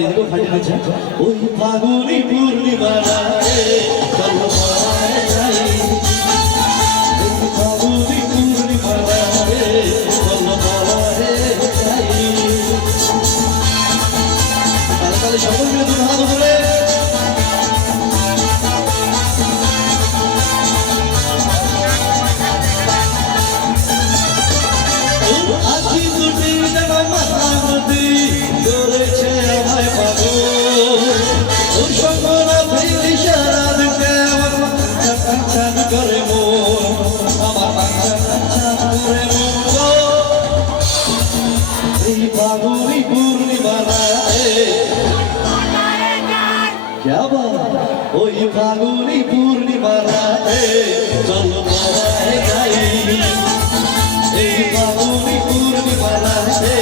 ফাটিয়ে দিব ফাটিয়ে দিচ্ছে ওই ফাগুনি পূর্ণিমা রাতে চলো পাড়ায় যাই ওই ফাগুনি পূর্ণিমা রাতে চলো পাড়ায় যাই তাহলে সকল মিলে দুটো হাত উপরে আখি দুটি যেন মাথামতি করেছে আমায় পাগল ওর সঙ্গ না ফেলি সারা দিকে আমার কাঁচান করে মন আমার কাঁচান করে মন এই ফাগুনি পূর্ণিমা রাতে ওই ফাগুনি পূর্ণিমা রাতে চলো পাড়ায় যাই এই ফাগুনি পূর্ণিমা রাতে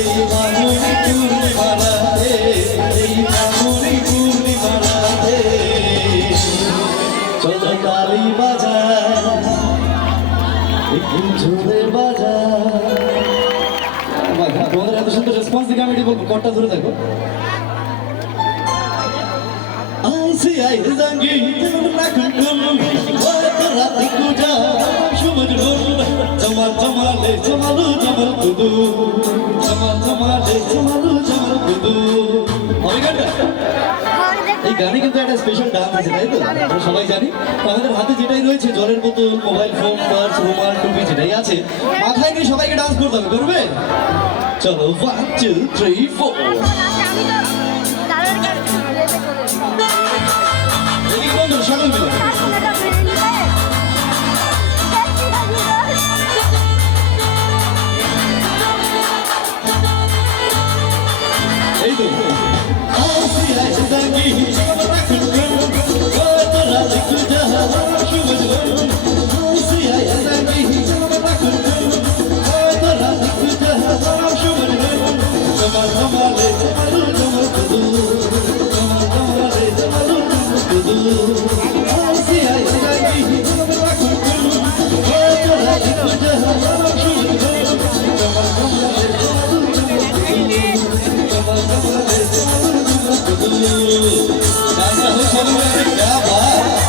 এই ফাগুনি পূর্ণিমা রাতে এই ফাগুনি পূর্ণিমা রাতে চলো তালি বাজার একটু ঝোরে বাজার তোমাদের এত সুন্দর রেসপন্স দিকে আমি বলবো কটটা ধরে থাকো Ay zangi nakun rati kuja shumajun jamal jamale jamalu jamal kudu jamal jamale jamalu jamal kudu ওই গানটা এই গানে কিন্তু একটা স্পেশাল ডান্স আছে তাই তো আমরা সবাই জানি আমাদের হাতে যেটাই রয়েছে জলের বোতল মোবাইল ফোন পার্স রুমাল টুপি যেটাই আছে মাথায় নিয়ে সবাইকে ডান্স করতে হবে করবে চলো 1 2 3 4 বন্ধু সকল মিলে এই তো আসিয়া জিন্দগি রাখুন কত রাত কুজা শুভজন আসিয়া জিন্দগি রাখুন কত রাত কুজা শুভজন জমাল জমালে জমালু জমাল কুদু জমাল জমালে জমালু কুদু আসিয়া জিন্দগি রাখুন কত রাত কুজা শুভজন জমাল জমালে জমালু गाना हो चलो मेरे क्या बात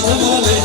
Jamal